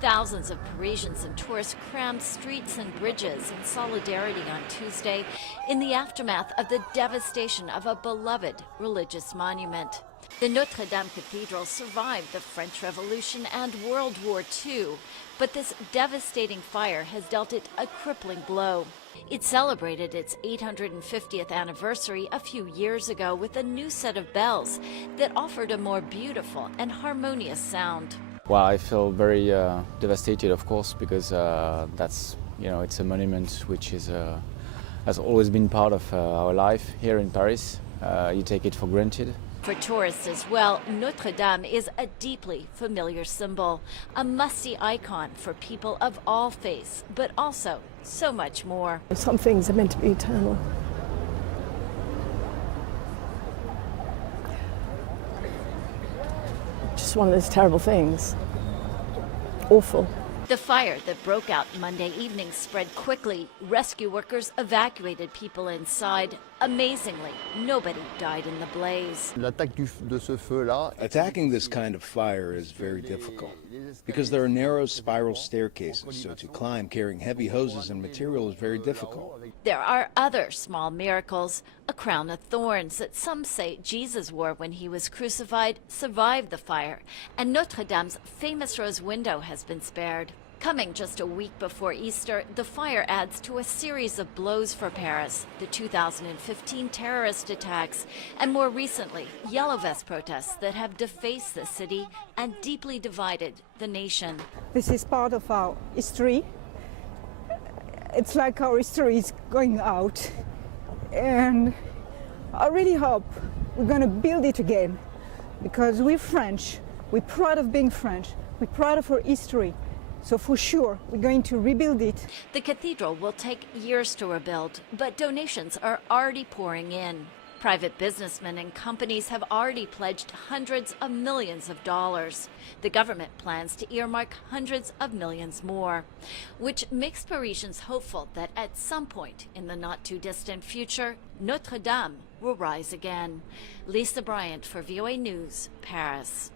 Thousands of Parisians and tourists crammed streets and bridges in solidarity on Tuesday in the aftermath of the devastation of a beloved religious monument. The Notre Dame Cathedral survived the French Revolution and World War II, but this devastating fire has dealt it a crippling blow. It celebrated its 850th anniversary a few years ago with a new set of bells that offered a more beautiful and harmonious sound. Well, I feel very devastated, of course, because it's a monument which has always been part of our life here in Paris. You take it for granted. For tourists as well, Notre Dame is a deeply familiar symbol, a must-see icon for people of all faiths, but also so much more. Some things are meant to be eternal. Just one of those terrible things. Awful. The fire that broke out Monday evening spread quickly. Rescue workers evacuated people inside. Amazingly, nobody died in the blaze. Attacking this kind of fire is very difficult because there are narrow spiral staircases, so to climb carrying heavy hoses and material is very difficult. There are other small miracles. A crown of thorns that some say Jesus wore when he was crucified survived the fire, and Notre Dame's famous rose window has been spared. Coming just a week before Easter, the fire adds to a series of blows for Paris, the 2015 terrorist attacks, and more recently, Yellow Vest protests that have defaced the city and deeply divided the nation. This is part of our history. It's like our history is going out, and I really hope we're going to build it again, because we're French, we're proud of being French, we're proud of our history. So for sure, we're going to rebuild it. The cathedral will take years to rebuild, but donations are already pouring in. Private businessmen and companies have already pledged hundreds of millions of dollars. The government plans to earmark hundreds of millions more, which makes Parisians hopeful that at some point in the not-too-distant future, Notre Dame will rise again. Lisa Bryant for VOA News, Paris.